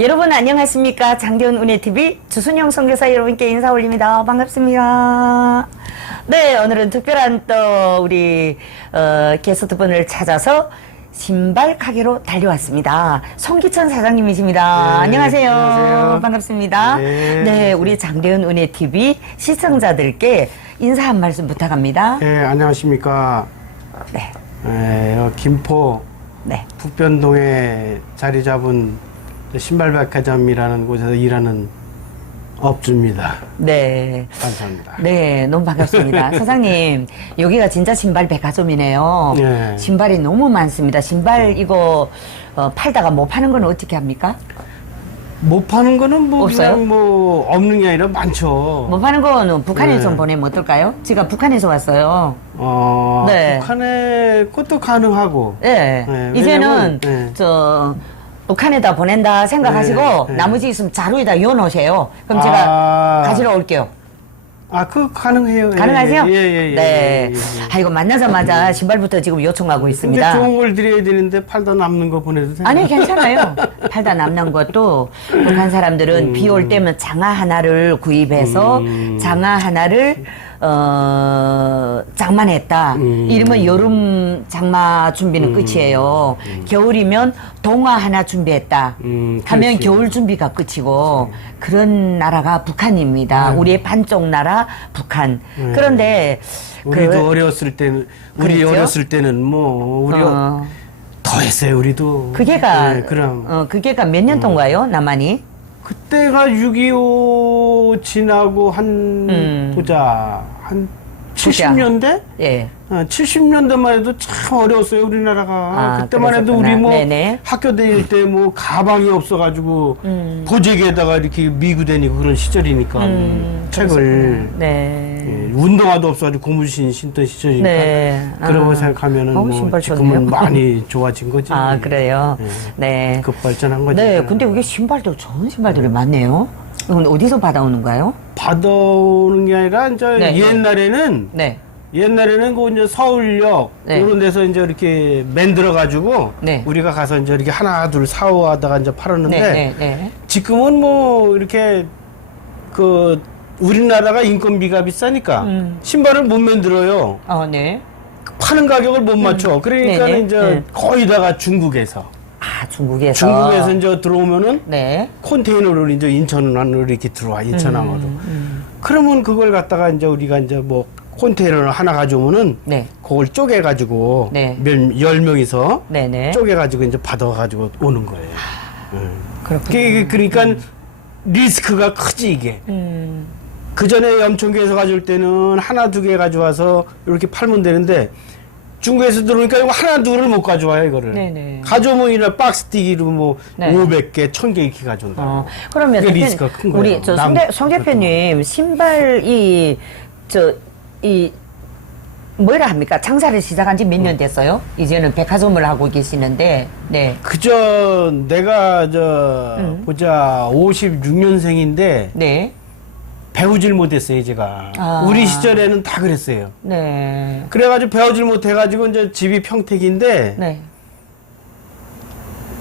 여러분 안녕하십니까 장대훈 은혜TV 주순영 선교사 여러분께 인사 올립니다 반갑습니다 네 오늘은 특별한 또 우리 어, 게스트 분을 찾아서 신발 가게로 달려왔습니다 송기천 사장님이십니다 네, 안녕하세요. 안녕하세요. 반갑습니다 네. 네 우리 장대훈 은혜TV 시청자들께 인사 한 말씀 부탁합니다 예, 안녕하십니까. 네, 예, 어, 김포 네. 북변동에 자리 잡은 신발백화점이라는 곳에서 일하는 업주입니다. 네. 감사합니다. 네, 너무 반갑습니다. 사장님, 여기가 진짜 신발 백화점이네요. 네. 신발이 너무 많습니다. 신발 이거 어, 팔다가 못 파는 건 어떻게 합니까? 못 파는 거는 뭐 없어요? 그냥 뭐 없는 게 아니라 많죠. 못 파는 거는 북한에 네. 좀 보내면 어떨까요? 제가 북한에서 왔어요. 어, 네. 북한에 것도 가능하고. 네. 네, 이제는 왜냐면, 네. 저 북한에다 보낸다 생각하시고 네, 네. 나머지 있으면 자루에다 넣어놓으세요. 그럼 아. 제가 가지러 올게요. 아, 그 가능해요. 예, 가능하세요? 예, 예, 예. 네. 예, 예. 아이고 만나자마자 신발부터 지금 요청하고 근데 있습니다. 좋은 걸 드려야 되는데 팔다 남는 거 보내도 돼요? 아니 괜찮아요. 팔다 남는 것도 북한 사람들은 비올 때면 장화 하나를 구입해서 음. 장화 하나를 어 장만했다. 음. 이러면 여름 장마 준비는 끝이에요. 겨울이면 동화 하나 준비했다. 음, 하면 그렇지. 겨울 준비가 끝이고 그런 나라가 북한입니다. 우리의 반쪽 나라 북한. 음. 그런데 우리도 그- 어렸을 때는 우리 그랬죠? 어렸을 때는 뭐 우리 어, 더 했어요 우리도. 그게가 네, 그럼 어 그게가 몇 년 동가요? 남한이? 그때가 6.25 지나고 한 음. 보자 한 보자. 70년대? 예. 어, 70년대만 해도 참 어려웠어요 우리나라가 아, 그때만 해도 그러셨구나. 우리 뭐 네네. 학교 다닐 때 뭐 가방이 없어가지고 음. 보재기에다가 이렇게 다니고 그런 시절이니까 음, 책을 네. 예, 운동화도 없어가지고 고무신 신던 시절이니까 네. 그런 거 아. 생각하면은 어우, 뭐 신발 지금은 좋네요. 많이 좋아진 거지. 아, 그래요? 네. 급발전한 거지. 네, 근데 여기 신발도 좋은 신발들이 많네요. 이건 어디서 받아오는가요? 받아오는 게 아니라 이제 네, 네. 옛날에는 네. 옛날에는 그 이제 서울역 네. 이런 데서 이제 이렇게 만들어 가지고 네. 우리가 가서 이제 이렇게 하나 둘 사오하다가 이제 팔았는데 네, 네, 네. 지금은 뭐 이렇게 그 우리나라가 인건비가 비싸니까 음. 신발을 못 만들어요. 어, 네. 파는 가격을 못 맞춰. 그러니까 네 네. 이제 네. 거의 다가 중국에서 아, 중국에서. 중국에서 이제 들어오면은 네. 컨테이너로 이제 인천으로 이렇게 들어와 인천항으로. 음, 그러면 그걸 갖다가 이제 우리가 이제 뭐 컨테이너를 하나 가져오면은 네. 그걸 쪼개 가지고 네. 열 명이서 네네. 쪼개 가지고 이제 받아 가지고 오는 거예요. 그렇군요. 그게 그러니까 리스크가 크지 이게. 음, 그 전에 염천교에서 가져올 때는 하나 두 개 가져와서 이렇게 팔면 되는데 중국에서 들어오니까 이거 하나 둘을 못 가져와요 이거를. 네네. 가져오면 이나 박스 뛰기로 뭐 네. 500개, 1000개 이렇게 가져온다. 어, 그러면 그게 리스크가 큰 거예요. 우리 저 남- 송, 대, 송 대표님 신발 이 저이 뭐라 합니까? 장사를 시작한 지 몇 년 됐어요? 이제는 백화점을 하고 계시는데, 네, 그저 내가 저 음. 보자 56년생인데 네, 배우질 못했어요 제가. 아. 우리 시절에는 다 그랬어요. 네, 그래가지고 배우질 못해가지고 이제 집이 평택인데 네,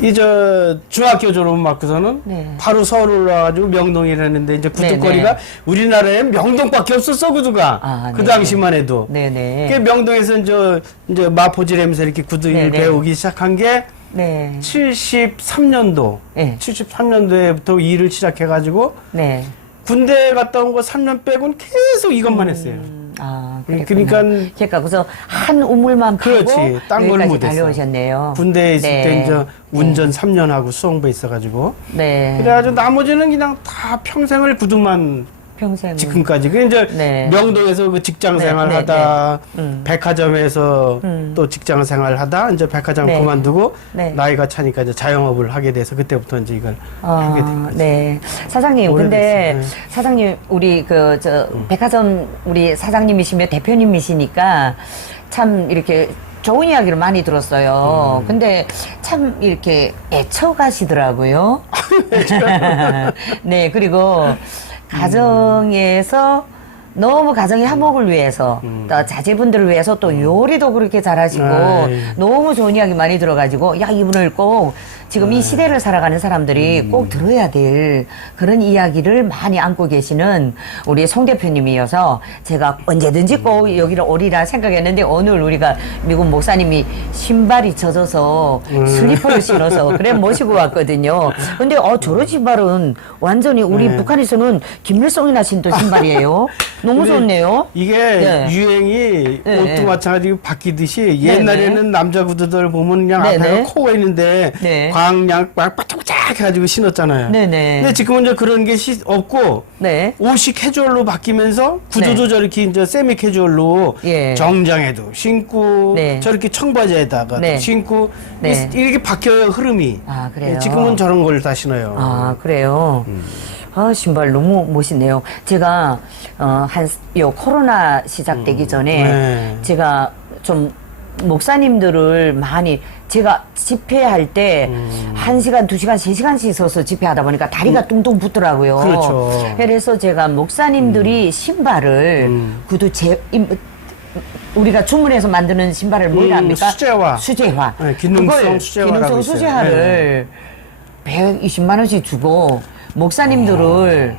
이저 중학교 졸업 맞고서는 네. 바로 서울 올라와가지고 명동에 했는데 이제 구두거리가 네, 우리나라에 명동밖에 없었어 구두가 아, 그 네. 당시만 해도 네, 네, 그 명동에서 이제 이제 마포지레면서 이렇게 구두 네, 일 네. 배우기 시작한 게 네, 73년도 네. 73년도에부터 일을 시작해가지고 네. 군대 갔다 온 거 3년 빼곤 계속 이것만 했어요. 음, 아, 음, 그랬구나. 그러니까- 그러니까 그래서 한 우물만 파고 그렇지. 딴걸 여기까지 못했어. 달려오셨네요. 군대에 있을 네. 때 이제 운전 3년 하고 수송부에 있어가지고 네, 그래가지고 나머지는 그냥 다 평생을 구두만 평생 지금까지. 그 이제 네. 명동에서 그 직장 네, 생활 네, 하다, 네. 음. 백화점에서 음. 또 직장 생활 하다, 이제 백화점 네. 그만두고 네. 나이가 차니까 이제 자영업을 하게 돼서 그때부터 이제 이걸 하게 된 거지. 네. 사장님, 근데 오래됐어요. 네. 사장님, 우리 그, 저, 백화점 우리 사장님이시며 대표님이시니까 참 이렇게 좋은 이야기를 많이 들었어요. 음. 근데 참 이렇게 애처가시더라고요. 네, 그리고 가정에서 너무 가정의 화목을 위해서 또 자제분들을 위해서 또 요리도 그렇게 잘하시고 음. 아이. 너무 좋은 이야기 많이 들어가지고 야 이분을 꼭 지금 이 시대를 살아가는 사람들이 꼭 들어야 될 그런 이야기를 많이 안고 계시는 우리 송 대표님이어서 제가 언제든지 꼭 여기를 오리라 생각했는데 오늘 우리가 미국 목사님이 신발이 젖어서 슬리퍼를 신어서 그래 모시고 왔거든요. 근데 어 저런 신발은 완전히 우리 네. 북한에서는 김일성이나 신던 신발이에요. 너무 근데 좋네요. 이게 네. 유행이 네, 옷도 네. 마찬가지로 바뀌듯이 네, 옛날에는 남자 구두들 보면 그냥 네, 앞에가 네. 코가 있는데 네. 광양 막 바짝바짝 해가지고 신었잖아요. 네, 네. 근데 지금은 이제 그런 게 시- 없고 네. 옷이 캐주얼로 바뀌면서 구두도 저렇게 이제 세미 캐주얼로 예. 정장에도 신고 네. 저렇게 청바지에다가 네. 신고 네. 이렇게 바뀌어요 흐름이. 아, 그래요? 예, 지금은 저런 걸 다 신어요. 아, 그래요? 아, 신발 너무 멋있네요. 제가, 어, 한, 요 코로나 시작되기 전에 네. 제가 좀 목사님들을 많이 제가 집회할 때 음. 한시간두시간세시간씩 서서 집회하다 보니까 다리가 뚱뚱 붙더라고요. 그렇죠. 그래서 제가 목사님들이 신발을 음. 구두 제, 임- 우리가 주문해서 만드는 신발을 뭐라 음, 합니까? 수제화. 수제화. 네, 기능성 그걸 수제화라고 기능성 있어요. 수제화를 120만 원씩 주고 목사님들을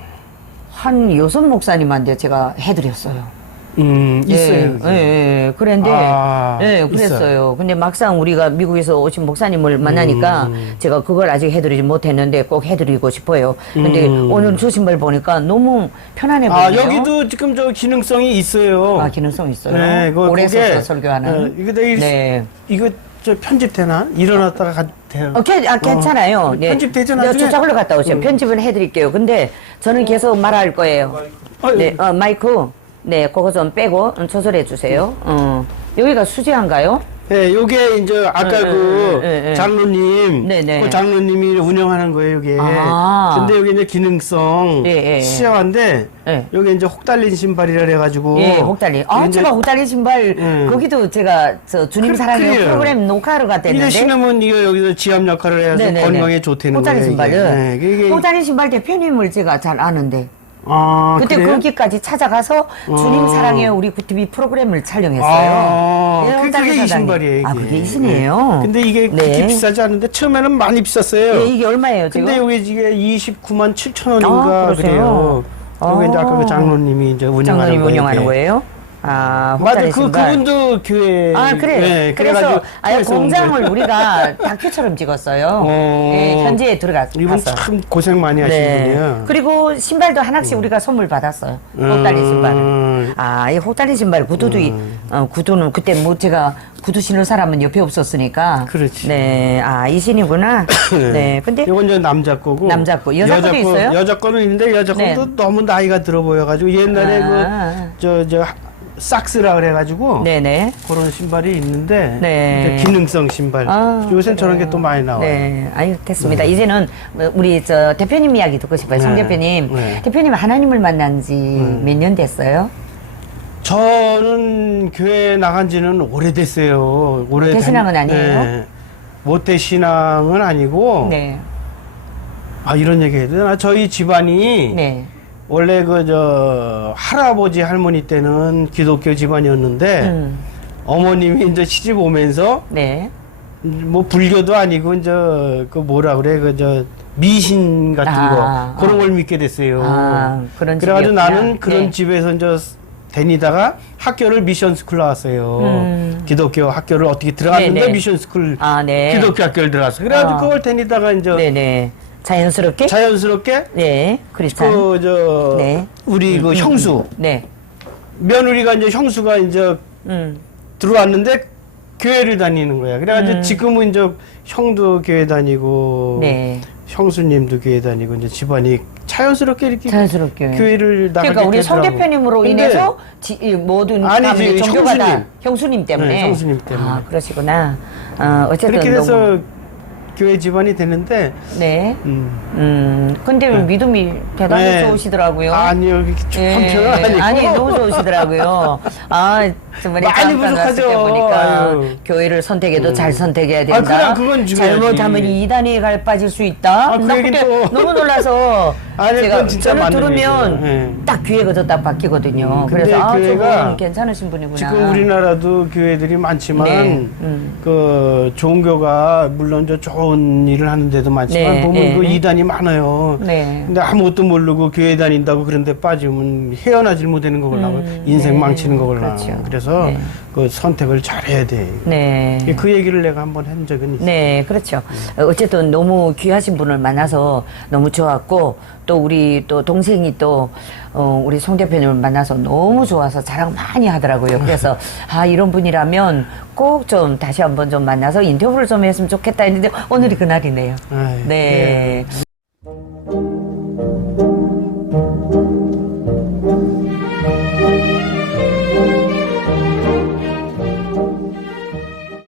한 여섯 목사님한테 제가 해드렸어요. 음, 있어요. 예, 예, 예. 그런데, 아, 예, 그랬어요. 근데 막상 우리가 미국에서 오신 목사님을 만나니까 음. 제가 그걸 아직 해드리지 못했는데 꼭 해드리고 싶어요. 근데 음. 오늘 저 신발 보니까 너무 편안해 아, 보이네요. 여기도 지금 저 기능성이 있어요. 아, 기능성 있어요. 네, 그거 오래 그게, 서서 설교하는. 어, 이거 내일 네. 이거 저 편집되나? 일어났다가 가, 돼요. 어, 괜- 아, 괜찮아요. 네. 편집되죠, 네, 나중에? 저쪽으로 갔다 오세요. 편집은 해드릴게요. 근데 저는 계속 말할 거예요. 아, 네, 어, 마이크. 네, 그거 좀 빼고 음, 조절해 주세요. 어. 여기가 수지한가요? 네, 요게 이제 아까 네, 그 네, 네, 네. 장로님, 네, 네. 그 장로님이 운영하는 거예요, 이게. 아. 근데 여기 이제 기능성 예, 예, 예. 시야인데 네. 여기 이제 혹 달린 신발이라 그래가지고. 예, 혹달리. 아, 이제 제가 혹달리 신발, 음. 거기도 제가 저 주님 그래요. 프로그램 녹화하러 이게 갔댔는데. 신으면 이거 여기서 지압 역할을 해서 네 네 네. 건강에 좋다는 거예요. 신발은. 이게. 네, 이게 혹달리 신발 대표님을 제가 잘 아는데. 아, 그때 그래요? 거기까지 찾아가서 주님 어. 사랑해요 우리 구티비 프로그램을 촬영했어요. 아, 예, 그- 그게 이. 신발이에요. 아, 그게 이 신이에요. 네. 근데 이게 그렇게 네. 비싸지 않은데 처음에는 많이 비쌌어요. 예, 이게 얼마예요, 지금? 근데 여기 이게 29만 7천 원인가 아, 그러세요? 그래요. 여기 이제 아까 아. 그 장로님이 이제 운영하는 장로님 거예요. 운영하는. 거예요? 아, 맞아, 그. 그분도 교회. 아, 그래. 네, 그래서 아예 공장을. 우리가 다큐처럼 찍었어요. 어. 예, 현지에 들어가서. 이분 참 고생 많이 하신. 네. 그리고 신발도 하나씩 우리가 선물 받았어요. 신발. 음. 아, 이 혹다리 신발 구두도, 이- 어, 구두는 그때 뭐 제가 구두 신을 사람은 옆에 없었으니까. 그렇지. 네. 아, 이 신이구나. 네. 근데 이건 이제 남자 거고. 남자 거. 여자 거도 거- 있어요? 여자 거는 있는데 여자 네. 거도 너무 나이가 들어 보여가지고 옛날에 아. 그 저 저 삭스라 그래가지고 네네. 그런 신발이 있는데 네. 이제 기능성 신발. 아, 요새 저런. 게 또 많이 나와요. 네, 아유 됐습니다. 이제는 뭐 우리 저 대표님 이야기 듣고 싶어요. 송 네. 대표님. 네. 대표님 하나님을 만난 지 몇 년 됐어요? 저는 교회 나간 지는 오래됐어요. 오래 모태 신앙은 아니에요? 모태 신앙은 아니고 네, 아 이런 얘기 해도 되나? 저희 집안이 네, 원래 그 저 할아버지 할머니 때는 기독교 집안이었는데 음, 어머님이 이제 시집 오면서 네. 뭐 불교도 아니고 이제 그 뭐라 그래 그 저 미신 같은 아, 거 그런 아. 걸 믿게 됐어요. 아, 그런 그래가지고 집이었구나. 나는 그런 네. 집에서 이제 다니다가 학교를 미션 스쿨 나왔어요. 음. 기독교 학교를 어떻게 들어갔는데 네네. 미션 스쿨 아, 네. 기독교 학교를 들어갔어. 그래가지고 아. 그걸 다니다가 이제 네네. 자연스럽게? 자연스럽게 네, 크리스찬. 그저 네. 우리 그 형수 네, 며느리가 이제 형수가 이제 음, 들어왔는데 교회를 다니는 거야. 그래가지고 음. 지금은 이제 형도 교회 다니고 네. 형수님도 교회 다니고 이제 집안이 자연스럽게 이렇게 자연스럽게. 교회를 나가게 그러니까 우리 송 되더라고. 대표님으로 근데 인해서 지, 이 모든 아니지, 다 형수님. 형수님 때문에. 네, 형수님 때문에. 아, 그러시구나. 어, 어쨌든 그렇게 너무- 돼서 교회 집안이 되는데 네. 음. 음, 근데 믿음이 대단히 네. 좋으시더라고요. 아니요 이렇게 예, 형편은 아니고 아니, 너무 좋으시더라고요. 아, 정말 많이 부족하죠. 보니까 아유. 음. 교회를 선택해도 잘 선택해야 된다. 아, 그럼 그건 중요하지. 잘못하면 이단에 갈 빠질 수 있다. 아, 그 나 얘기는 그때 또- 너무 놀라서 아니, 제가 그건 진짜 저를 맞는 들으면 얘기예요. 예. 딱 귀에가 딱 바뀌거든요. 음, 근데 그래서 아, 교회가 저분 괜찮으신 분이구나. 지금 우리나라도 교회들이 많지만 네, 음. 그 종교가 물론 저, 저 좋은 일을 하는데도 많지만 네, 보면 네, 그 네. 이단이 많아요. 네. 근데 아무것도 모르고 교회 다닌다고 그런데 빠지면 헤어나질 못하는 거걸라 음, 인생 네. 망치는 거걸라 그렇죠. 그래서 네. 그 선택을 잘해야 돼. 네. 그 얘기를 내가 한번 한 적은 있어. 네, 그렇죠. 어쨌든 너무 귀하신 분을 만나서 너무 좋았고, 또 우리 또 동생이 또, 어, 우리 송 대표님을 만나서 너무 좋아서 자랑 많이 하더라고요. 그래서, 아, 이런 분이라면 꼭 좀 다시 한번 좀 만나서 인터뷰를 좀 했으면 좋겠다 했는데, 오늘이 그날이네요. 아이, 네.